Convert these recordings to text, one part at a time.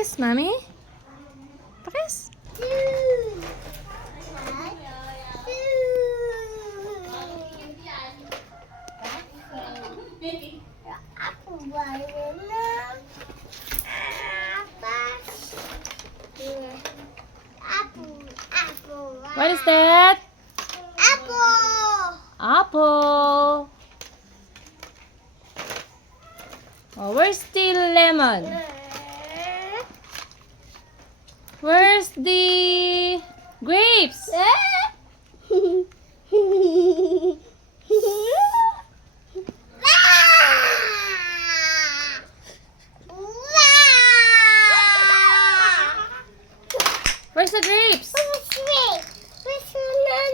Pakis, Mommy. Pakis. What is that? Apple. Oh, where's the lemon? Where's the grapes? Where's the grapes?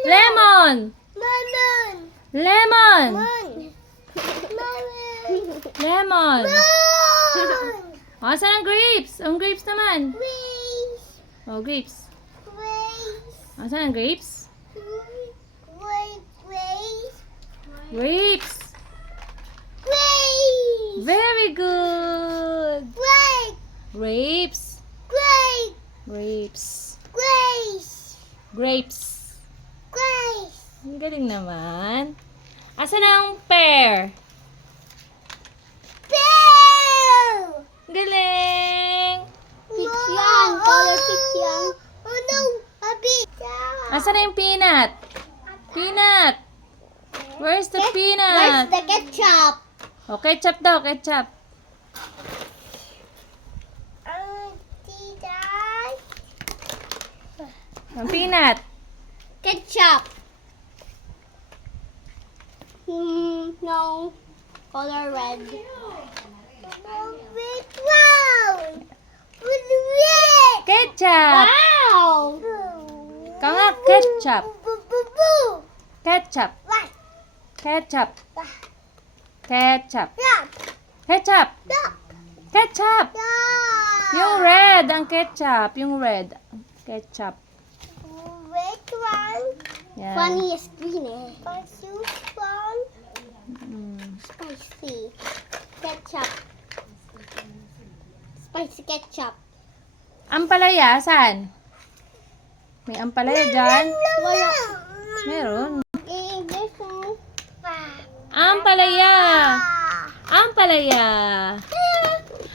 Lemon. Lemon. Lemon. Oh, saan ang grapes? Ang grapes naman. Oh, grapes. Oh, saan ang grapes? Grapes. Very good. Grapes. Grapes. Grapes. Ang galing naman. Asan ang pear? Galing. Asan na yung peanut? Peanut. Where's the peanut? Where's the ketchup? Oh, ketchup daw, ketchup. Ang peanut. Ketchup. No. Color red. Ketchup. Wow. Ikaw nga, ketchup. Ketchup. Ketchup. Ketchup. Ketchup. Ketchup. Yung red, ang ketchup. Yung red. Ketchup. Which one? Yan. Funny is green. Mm. Spicy. Ketchup. Spicy ketchup. Ampalaya, saan? May ampalaya dyan? Wala. Meron. This one. Ampalaya. Ampalaya.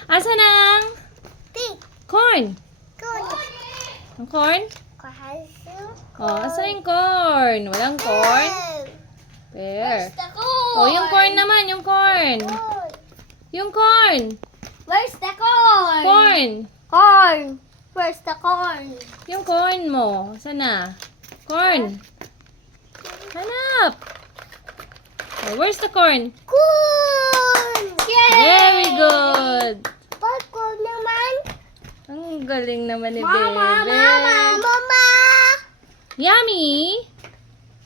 Asan ang corn? Ang corn? Oh, asan yung corn? Walang corn? Pear. The corn? Oh, yung corn naman, yung corn. Yung corn. Where's the corn? Corn. Corn. Where's the corn? Yung corn mo. Saan na? Corn. Hanap. Oh, where's the corn? Corn! Yay! Very good. Popcorn naman. Ang galing naman ni Mama, Bebe. Mama. Yummy.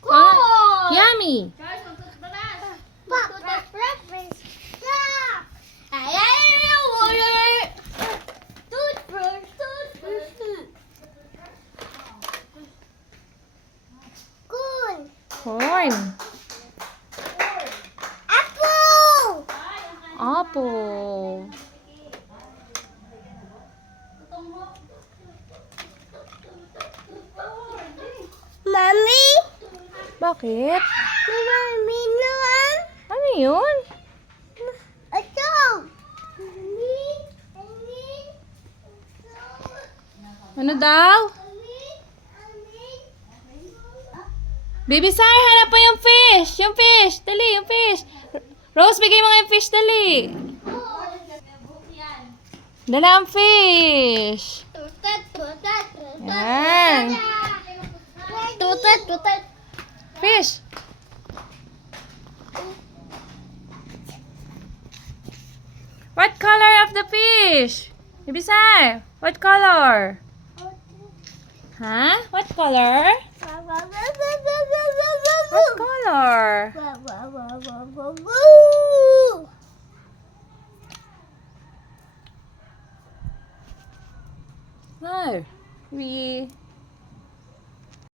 Corn! Yummy. Corn. Apple. Mami? Bakit? Mami naman? Ano yun? Ito. Ano daw? Baby Sar, hanap pa yung fish. Yung fish. Dali, yung fish. Rose, bigay mo nga yung fish. Dali. Dala ang fish. Yan. Fish. What color of the fish? Baby Sar, what color? Huh? What color? What color? No. We